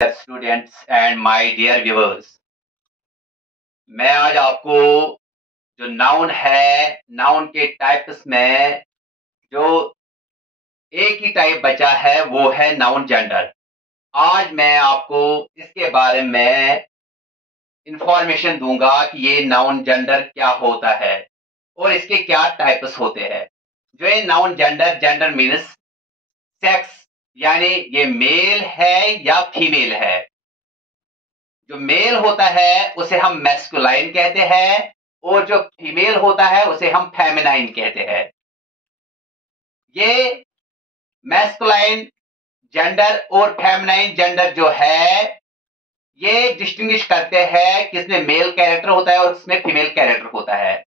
Students and my dear viewers, मैं आज आपको जो नाउन है, नाउन के टाइप्स में जो एक ही टाइप बचा है वो है नाउन जेंडर। आज मैं आपको इसके बारे में इंफॉर्मेशन दूंगा कि ये नाउन जेंडर क्या होता है और इसके क्या टाइप्स होते हैं। जो ये noun gender, gender means sex, यानी ये मेल है या फीमेल है। जो मेल होता है उसे हम मैस्कुलाइन कहते हैं और जो फीमेल होता है उसे हम फेमिनाइन कहते हैं। ये मैस्कुलाइन जेंडर और फेमिनाइन जेंडर जो है ये डिस्टिंग्विश करते हैं किसमें मेल कैरेक्टर होता है और किसमें फीमेल कैरेक्टर होता है।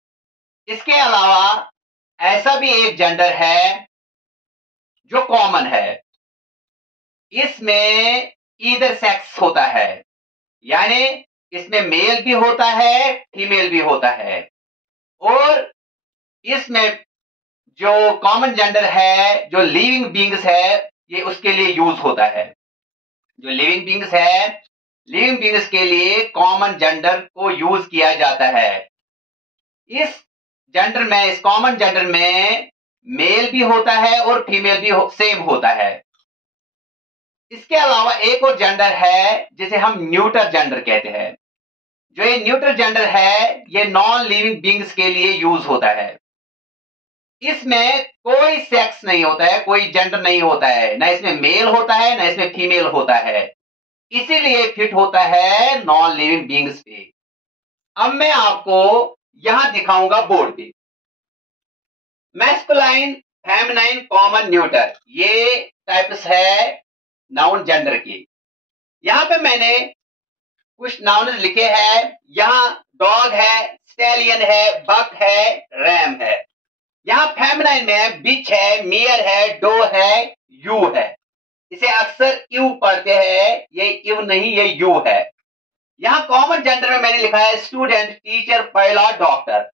इसके अलावा ऐसा भी एक जेंडर है जो कॉमन है, इसमें ईदर सेक्स होता है, यानी इसमें मेल भी होता है फीमेल भी होता है। और इसमें जो कॉमन जेंडर है, जो लिविंग बींग्स है, ये उसके लिए यूज होता है। जो लिविंग बींग्स है, लिविंग बींग्स के लिए कॉमन जेंडर को यूज किया जाता है। इस जेंडर में, इस कॉमन जेंडर में मेल भी होता है और फीमेल भी सेम होता है। इसके अलावा एक और जेंडर है जिसे हम न्यूटर जेंडर कहते हैं। जो ये न्यूट्रल जेंडर है ये नॉन लिविंग बींग्स के लिए यूज होता है। इसमें कोई सेक्स नहीं होता है, कोई जेंडर नहीं होता है, ना इसमें मेल होता है ना इसमें फीमेल होता है, इसीलिए फिट होता है नॉन लिविंग बींग्स पे। अब मैं आपको यहां दिखाऊंगा बोर्ड पे मैस्कुलाइन, फेमिनाइन, कॉमन, न्यूटर, ये टाइप्स है नाउन जेंडर के। यहां पे मैंने कुछ नाउन लिखे हैं। यहाँ डॉग है, स्टैलियन है, बक है, रैम है। यहाँ फेमिनाइन में बिच है, मियर है, डो है, यू है। इसे अक्सर यू पढ़ते हैं, ये यू नहीं, ये यू है। यहाँ कॉमन जेंडर में मैंने लिखा है स्टूडेंट, टीचर, पायलट, डॉक्टर।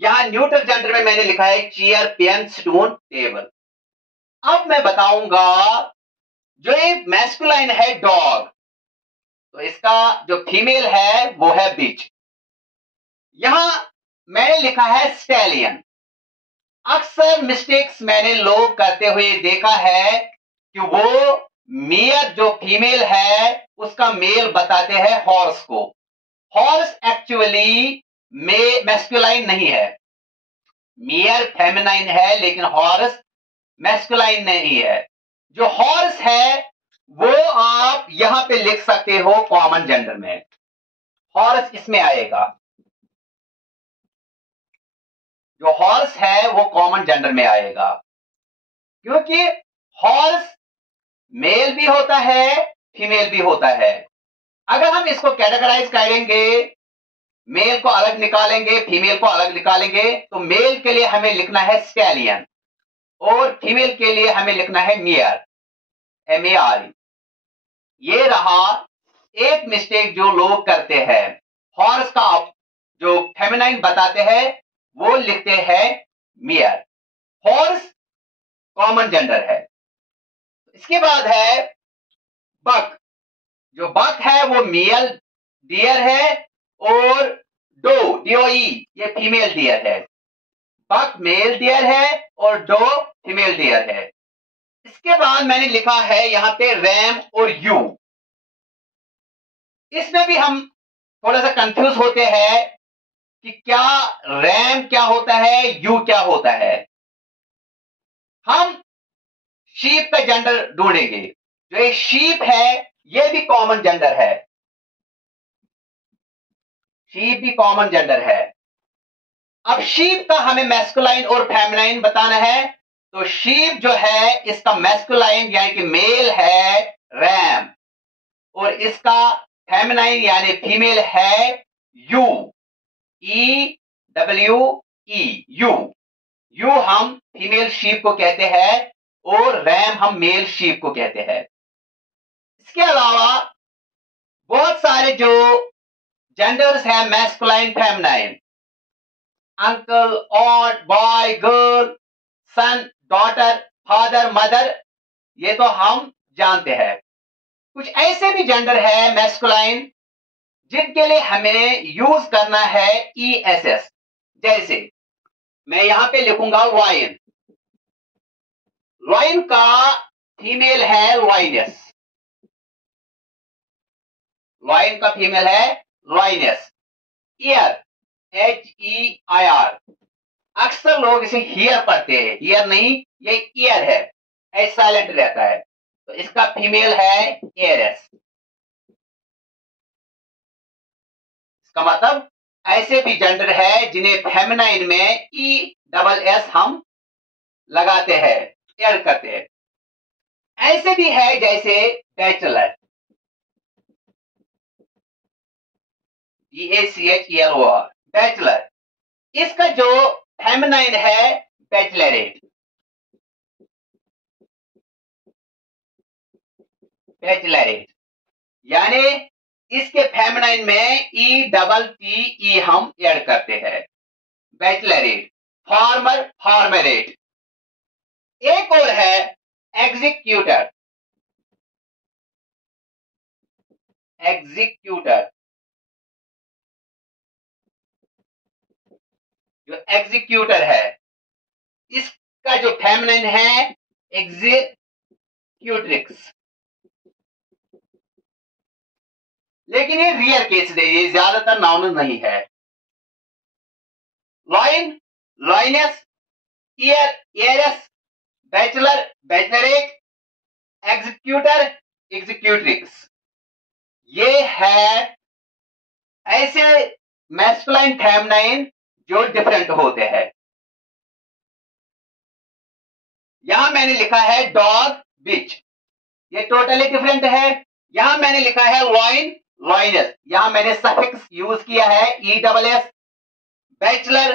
यहाँ न्यूट्रल जेंडर में मैंने लिखा है चेयर, पेन, स्टून, टेबल। अब मैं बताऊंगा जो ये मैस्कुलाइन है डॉग, तो इसका जो फीमेल है वो है बिच। यहां मैंने लिखा है स्टैलियन। अक्सर मिस्टेक्स मैंने लोग करते हुए देखा है कि वो मेयर जो फीमेल है उसका मेल बताते हैं हॉर्स को। हॉर्स एक्चुअली मैस्कुलाइन नहीं है, मेयर फेमिनाइन है, लेकिन हॉर्स मैस्कुलाइन नहीं है। जो हॉर्स है वो आप यहां पे लिख सकते हो कॉमन जेंडर में, हॉर्स इसमें आएगा। जो हॉर्स है वो कॉमन जेंडर में आएगा, क्योंकि हॉर्स मेल भी होता है फीमेल भी होता है। अगर हम इसको कैटेगराइज करेंगे, मेल को अलग निकालेंगे फीमेल को अलग निकालेंगे, तो मेल के लिए हमें लिखना है स्टैलियन और फीमेल के लिए हमें लिखना है मियर, MER। ये रहा एक मिस्टेक जो लोग करते हैं, हॉर्स का जो फेमिनाइन बताते हैं वो लिखते हैं मियर। हॉर्स कॉमन जेंडर है। इसके बाद है बक। जो बक है वो मेल डियर है और DOE ये फीमेल डियर है। बक मेल डियर है और डो फीमेल डियर है। इसके बाद मैंने लिखा है यहां पे रैम और यू। इसमें भी हम थोड़ा सा कंफ्यूज होते हैं कि क्या रैम क्या होता है, यू क्या होता है। हम शीप का जेंडर ढूंढेंगे। जो एक शीप है ये भी कॉमन जेंडर है, शीप भी कॉमन जेंडर है। अब शीप का हमें मैस्कुलाइन और फेमिनाइन बताना है, तो शीप जो है इसका मैस्कुलाइन यानी कि मेल है रैम और इसका फेमिनाइन यानी फीमेल है यू, EWE, यू। यू हम फीमेल शीप को कहते हैं और रैम हम मेल शीप को कहते हैं। इसके अलावा बहुत सारे जो जेंडर्स हैं masculine feminine, uncle, aunt, boy, girl, son, daughter, father, mother, ये तो हम जानते हैं। कुछ ऐसे भी जेंडर है मैस्कुलाइन जिनके लिए हमें यूज करना है ESS। जैसे मैं यहां पे लिखूंगा लॉयन, लॉयन का फीमेल है लॉयनेस, लॉयन का फीमेल है लॉयनेस। ईयर HEIR, अक्सर लोग इसे हियर पढ़ते हैं, हियर नहीं, ये ईयर है, एच साइलेंट रहता है, तो इसका फीमेल है एयरस। इसका मतलब ऐसे भी जेंडर है जिन्हें फेमिनाइन में ESS हम लगाते हैं, एयर करते हैं। ऐसे भी है जैसे बैचलर, BACHELOR, बैचलर, इसका जो फेमिनाइन है बैचलरेट, बैचलरेट, यानी इसके फेमिनाइन में ETTE हम ऐड करते हैं, बैचलरेट। फार्मर, फार्मरेट। एक और है एग्जीक्यूटर, एग्जीक्यूटर, जो एग्जीक्यूटर है इसका जो फेमिनिन है एग्जीक्यूट्रिक्स, लेकिन ये रियर केस है, ये ज्यादातर नाउन नहीं है। Lion, lioness, heir, heiress, bachelor, bachelorette, executor, executrix, ये है ऐसे मैस्कुलाइन फेमिनाइन जो डिफरेंट होते हैं। यहां मैंने लिखा है डॉग, बिच, ये टोटली डिफरेंट है। यहां मैंने लिखा है लॉइन, लॉइनेस, यहां मैंने सफिक्स यूज किया है ESS। बैचलर,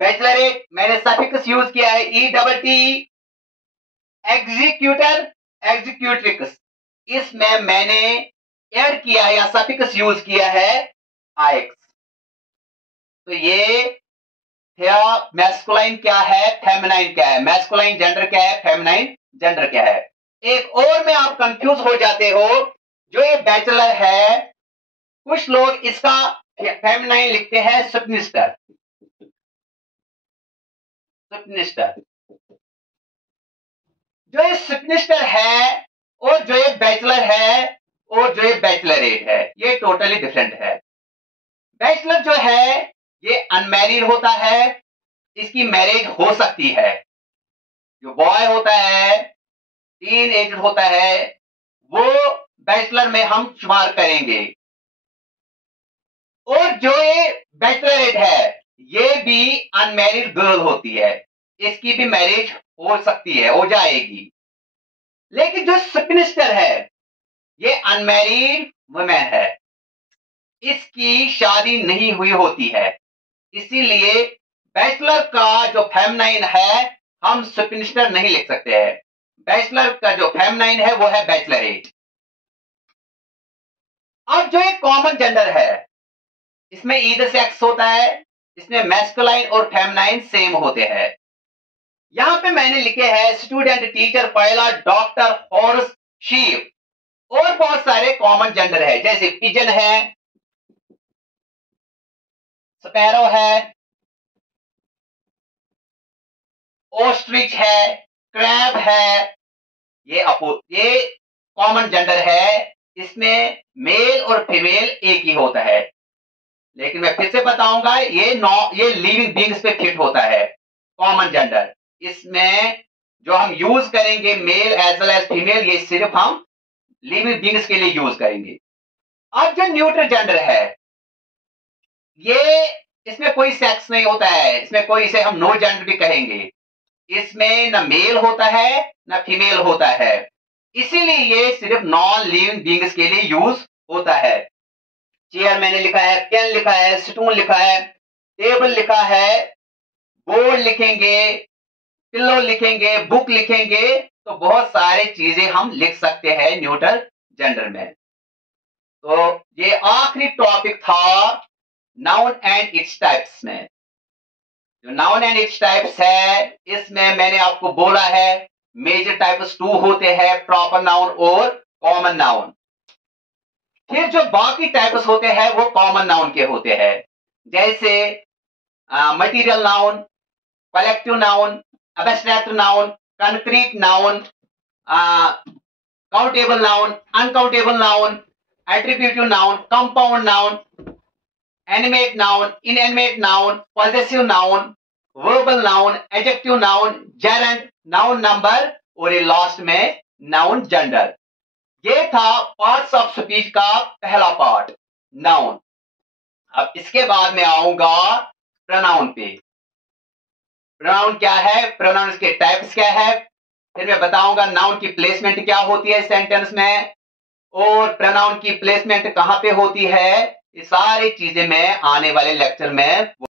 बैचलरेट, मैंने सफिक्स यूज किया है ETT। एग्जीक्यूटर, एग्जीक्यूट्रिक्स, इसमें मैंने ऐड किया है या सफिक्स यूज किया है IX। तो ये मैस्कुलाइन क्या है, फेमिनाइन क्या है, मैस्कुलाइन जेंडर क्या है, फेमिनाइन जेंडर क्या है। एक और में आप कंफ्यूज हो जाते हो, जो ये बैचलर है कुछ लोग इसका फेमिनाइन लिखते हैं स्पिनिस्टर, स्पिनिस्टर। जो ये स्पिनिस्टर है और जो ये बैचलर है और जो ये बैचलरेट है, ये टोटली डिफरेंट है। बैचलर जो है ये अनमैरिड होता है, इसकी मैरिज हो सकती है। जो बॉय होता है, टीन एज होता है, वो बैचलर में हम शुमार करेंगे। और जो ये बैचलरेट है ये भी अनमैरिड गर्ल होती है, इसकी भी मैरिज हो सकती है, हो जाएगी। लेकिन जो स्पिनिस्टर है ये अनमैरिड वुमेन है, इसकी शादी नहीं हुई होती है, इसीलिए बैचलर का जो फेमिनाइन है हम स्पिनिस्टर नहीं लिख सकते हैं। बैचलर का जो फेमिनाइन है वो है बैचलरेट। अब जो एक कॉमन जेंडर है इसमें ईदर सेक्स होता है, इसमें मैस्कुलाइन और फेमिनाइन सेम होते हैं। यहां पे मैंने लिखे हैं student, teacher, pilot, doctor, horse, sheep, और बहुत सारे कॉमन जेंडर है जैसे पिजन है, स्पैरो है, ओस्ट्रिच है, क्रैब है, ये कॉमन जेंडर है, इसमें मेल और फीमेल एक ही होता है। लेकिन मैं फिर से बताऊंगा ये लिविंग बींग्स पे फिट होता है कॉमन जेंडर। इसमें जो हम यूज करेंगे male as well as female, ये सिर्फ हम लिविंग बींग्स के लिए यूज करेंगे। अब जो न्यूट्रल जेंडर है ये इसमें कोई सेक्स नहीं होता है, इसमें कोई, इसे हम नो जेंडर भी कहेंगे। इसमें न मेल होता है न फीमेल होता है, इसीलिए ये सिर्फ नॉन लिविंग बींग्स के लिए यूज होता है। चेयर मैंने लिखा है, पेन लिखा है, स्टूल लिखा है, टेबल लिखा है, बोर्ड लिखेंगे, पिल्लो लिखेंगे, बुक लिखेंगे, तो बहुत सारी चीजें हम लिख सकते हैं न्यूट्रल जेंडर में। तो ये आखिरी टॉपिक था नाउन एंड इट्स टाइप्स में। जो नाउन एंड इट्स टाइप्स है इसमें मैंने आपको बोला है मेजर टाइप्स 2 होते हैं, प्रॉपर नाउन और कॉमन नाउन। फिर जो बाकी टाइप्स होते हैं वो कॉमन नाउन के होते हैं, जैसे material noun, collective noun, abstract noun, concrete noun, countable noun, uncountable noun, attributive noun, compound noun, animate noun, inanimate noun, possessive noun, verbal noun, adjective noun, Geraint, noun number और ये last में noun gender. ये था parts of speech का पहला part, noun. अब इसके बाद में आऊंगा प्रोनाउन पे। प्रोनाउन क्या है, प्रोनाउन के टाइप्स क्या है, फिर मैं बताऊंगा नाउन की प्लेसमेंट क्या होती है सेंटेंस में, और प्रोनाउन की प्लेसमेंट कहां पे होती है। ये सारी चीजें मैं आने वाले लेक्चर में